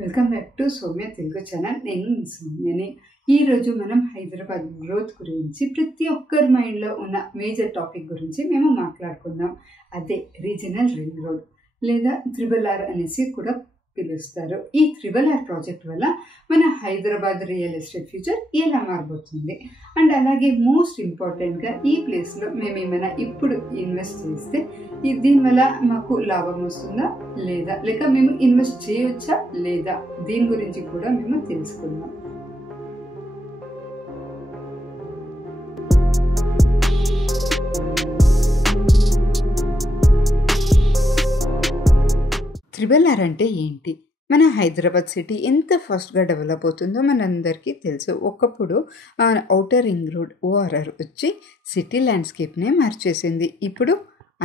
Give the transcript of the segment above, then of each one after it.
Welcome back to Soumya Telugu channel. నేను మీ సౌమ్యని. ఈరోజు మనం హైదరాబాద్ గ్రోత్ గురించి, ప్రతి ఒక్కరి మైండ్లో ఉన్న మేజర్ టాపిక్ గురించి మేము మాట్లాడుకుందాం. అదే రీజనల్ రింగ్ రోడ్ లేదా RRR అనేసి కూడా పిలుస్తారు. ఈ RRR ప్రాజెక్ట్ వల్ల మన హైదరాబాద్ రియల్ ఎస్టేట్ ఫ్యూచర్ ఎలా మారబోతుంది, అండ్ అలాగే మోస్ట్ ఇంపార్టెంట్గా ఈ ప్లేస్లో మేము ఏమైనా ఇప్పుడు ఇన్వెస్ట్ చేస్తే దీనివల్ల మాకు లాభం వస్తుందా లేదా, లేక మేము ఇన్వెస్ట్ చేయవచ్చా లేదా, దీని గురించి కూడా మేము తెలుసుకుందాం. RRR అంటే ఏంటి? మన హైదరాబాద్ సిటీ ఎంత ఫాస్ట్గా డెవలప్ అవుతుందో మనందరికీ తెలుసు. ఒకప్పుడు ఔటర్ రింగ్ రోడ్ ORR వచ్చి సిటీ ల్యాండ్స్కేప్నే మార్చేసింది. ఇప్పుడు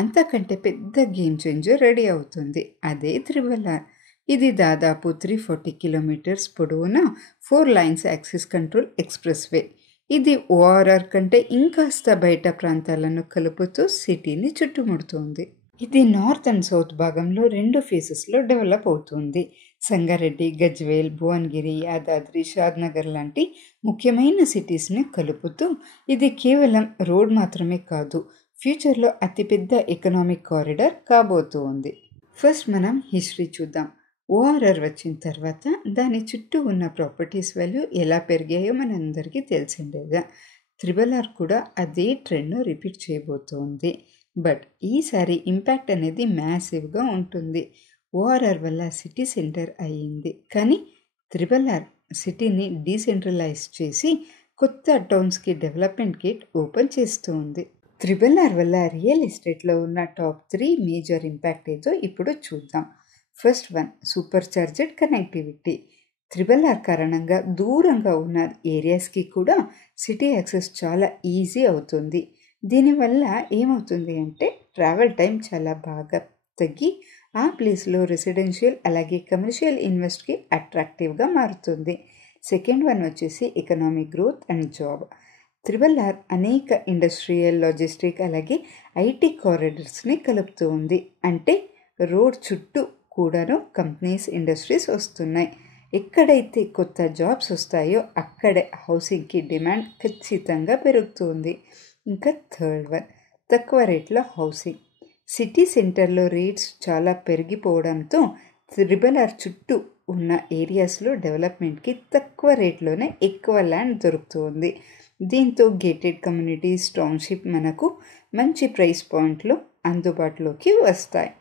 అంతకంటే పెద్ద గేమ్ చేంజర్ రెడీ అవుతుంది. అదే RRR. ఇది దాదాపు 340 కిలోమీటర్స్ పొడవున 4 lines axis control expressway. ఇది ORR కంటే ఇంకాస్త బయట ప్రాంతాలను కలుపుతూ సిటీని చుట్టుముడుతుంది. ఇది నార్త్ అండ్ సౌత్ భాగంలో 2 ఫేసెస్లో డెవలప్ అవుతుంది. సంగారెడ్డి, గజ్వేల్, భువనగిరి, యాదాద్రి, షాద్నగర్ లాంటి ముఖ్యమైన సిటీస్ని కలుపుతూ ఇది కేవలం రోడ్ మాత్రమే కాదు, ఫ్యూచర్లో అతిపెద్ద ఎకనామిక్ కారిడార్ కాబోతుంది. ఫస్ట్ మనం హిస్టరీ చూద్దాం. ORR వచ్చిన తర్వాత దాని చుట్టూ ఉన్న ప్రాపర్టీస్ వాల్యూ ఎలా పెరిగాయో మనందరికీ తెలిసిండేదా. RRR కూడా అదే ట్రెండ్ను రిపీట్ చేయబోతోంది. బట్ ఈసారి ఇంపాక్ట్ అనేది మ్యాసివ్గా ఉంటుంది. ORR వల్ల సిటీ సెంటర్ అయ్యింది, కానీ RRR సిటీని డీసెంట్రలైజ్ చేసి కొత్త టౌన్స్కి డెవలప్మెంట్ గేట్ ఓపెన్ చేస్తుంది. RRR వల్ల రియల్ ఎస్టేట్లో ఉన్న టాప్ 3 మేజర్ ఇంపాక్ట్ ఏదో ఇప్పుడు చూద్దాం. First one, super charged connectivity. RRR కారణంగా దూరంగా ఉన్న ఏరియాస్కి కూడా సిటీ యాక్సెస్ చాలా ఈజీ అవుతుంది. దీనివల్ల ఏమవుతుంది అంటే ట్రావెల్ టైం చాలా బాగా తగ్గి ఆ ప్లేస్లో రెసిడెన్షియల్ అలాగే కమర్షియల్ ఇన్వెస్ట్కి అట్రాక్టివ్గా మారుతుంది. సెకండ్ వన్ వచ్చేసి economic growth and job. RRR అనేక ఇండస్ట్రియల్, లాజిస్టిక్ అలాగే IT కారిడార్స్ని కలుపుతుంది. అంటే రోడ్ చుట్టూ కూడాను కంపెనీస్, ఇండస్ట్రీస్ వస్తున్నాయి. ఎక్కడైతే కొత్త జాబ్స్ వస్తాయో అక్కడే హౌసింగ్కి డిమాండ్ ఖచ్చితంగా పెరుగుతుంది. ఇంకా థర్డ్ వన్, తక్కువ రేట్లో హౌసింగ్. సిటీ సెంటర్లో రేట్స్ చాలా పెరిగిపోవడంతో RRR చుట్టూ ఉన్న ఏరియాస్లో డెవలప్మెంట్కి తక్కువ రేట్లోనే ఎక్కువ ల్యాండ్ దొరుకుతుంది. దీంతో గేటెడ్ కమ్యూనిటీస్, టౌన్షిప్ మనకు మంచి ప్రైస్ పాయింట్లో అందుబాటులోకి వస్తాయి.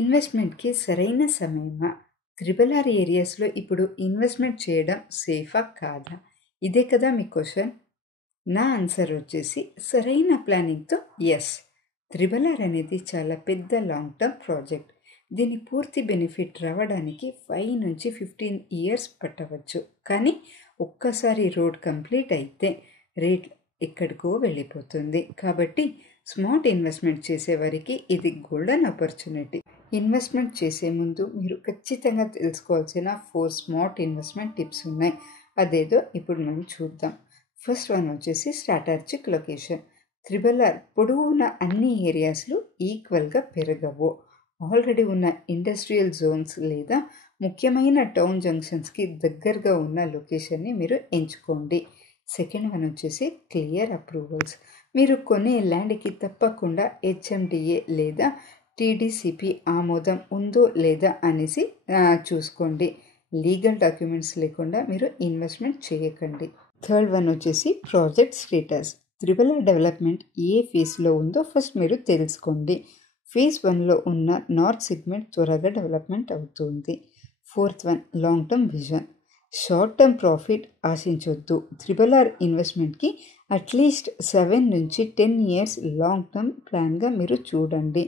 ఇన్వెస్ట్మెంట్కి సరైన సమయమా? RRR ఏరియాస్లో ఇప్పుడు ఇన్వెస్ట్మెంట్ చేయడం సేఫా కాదా? ఇదే కదా మీ క్వశ్చన్. నా ఆన్సర్ వచ్చేసి సరైన ప్లానింగ్తో ఎస్. RRR అనేది చాలా పెద్ద లాంగ్ టర్మ్ ప్రాజెక్ట్. దీని పూర్తి బెనిఫిట్ రావడానికి 5 నుంచి 15 ఇయర్స్ పట్టవచ్చు. కానీ ఒక్కసారి రోడ్ కంప్లీట్ అయితే రేట్ ఎక్కడికో వెళ్ళిపోతుంది. కాబట్టి స్మార్ట్ ఇన్వెస్ట్మెంట్ చేసేవారికి ఇది గోల్డెన్ ఆపర్చునిటీ. ఇన్వెస్ట్మెంట్ చేసే ముందు మీరు ఖచ్చితంగా తెలుసుకోవాల్సిన 4 స్మార్ట్ ఇన్వెస్ట్మెంట్ టిప్స్ ఉన్నాయి. అదేదో ఇప్పుడు మనం చూద్దాం. ఫస్ట్ వన్ వచ్చేసి స్ట్రాటజిక్ లొకేషన్. RRR పొడవున అన్ని ఏరియాస్లో ఈక్వల్గా పెరగవు. ఆల్రెడీ ఉన్న ఇండస్ట్రియల్ జోన్స్ లేదా ముఖ్యమైన టౌన్ జంక్షన్స్కి దగ్గరగా ఉన్న లొకేషన్ని మీరు ఎంచుకోండి. సెకండ్ వన్ వచ్చేసి క్లియర్ అప్రూవల్స్. మీరు కొనే ల్యాండ్కి తప్పకుండా HMDA లేదా TDCP ఆమోదం ఉందో లేదా అనేసి చూసుకోండి. లీగల్ డాక్యుమెంట్స్ లేకుండా మీరు ఇన్వెస్ట్మెంట్ చేయకండి. థర్డ్ వన్ వచ్చేసి ప్రాజెక్ట్ స్టేటస్. RRR డెవలప్మెంట్ ఏ ఫేజ్లో ఉందో ఫస్ట్ మీరు తెలుసుకోండి. ఫేజ్ 1లో ఉన్న నార్త్ సెగ్మెంట్ త్వరగా డెవలప్మెంట్ అవుతుంది. Fourth one, long term vision. Short term profit ఆశించొద్దు. RRR ఇన్వెస్ట్మెంట్కి అట్లీస్ట్ 7 నుంచి 10 ఇయర్స్ లాంగ్ టర్మ్ ప్లాన్గా మీరు చూడండి.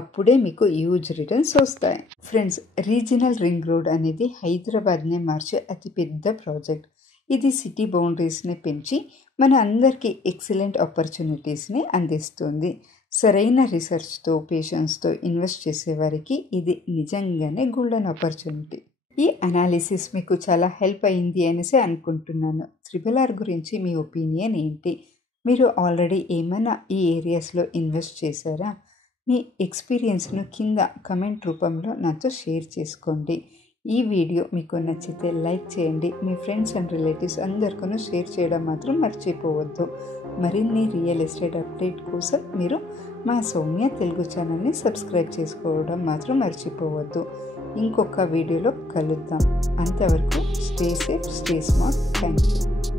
అప్పుడే మీకు హ్యూజ్ రిటర్న్స్ వస్తాయి. ఫ్రెండ్స్, రీజనల్ రింగ్ రోడ్ అనేది హైదరాబాద్నే మార్చే అతిపెద్ద ప్రాజెక్ట్. ఇది సిటీ బౌండరీస్ని పెంచి మన అందరికీ ఎక్సలెంట్ ఆపర్చునిటీస్ని అందిస్తుంది. సరైన రీసెర్చ్తో, పేషెన్స్తో ఇన్వెస్ట్ చేసేవారికి ఇది నిజంగానే గోల్డెన్ ఆపర్చునిటీ. ఈ అనాలిసిస్ మీకు చాలా హెల్ప్ అయింది అనేసి అనుకుంటున్నాను. RRR గురించి మీ ఒపీనియన్ ఏంటి? మీరు ఆల్రెడీ ఏమైనా ఈ ఏరియాస్లో ఇన్వెస్ట్ చేశారా? మీ ఎక్స్పీరియన్స్ను కింద కమెంట్ రూపంలో నాతో షేర్ చేసుకోండి. ఈ వీడియో మీకు నచ్చితే లైక్ చేయండి. మీ ఫ్రెండ్స్ అండ్ రిలేటివ్స్ అందరికీ షేర్ చేయడం మాత్రం మర్చిపోవద్దు. మరిన్ని రియల్ ఎస్టేట్ అప్డేట్ కోసం మీరు మా సౌమ్య తెలుగు ఛానల్ని సబ్స్క్రైబ్ చేసుకోవడం మాత్రం మర్చిపోవద్దు. ఇంకొక వీడియోలో కలుద్దాం. అంతవరకు stay safe, stay smart. Thank you.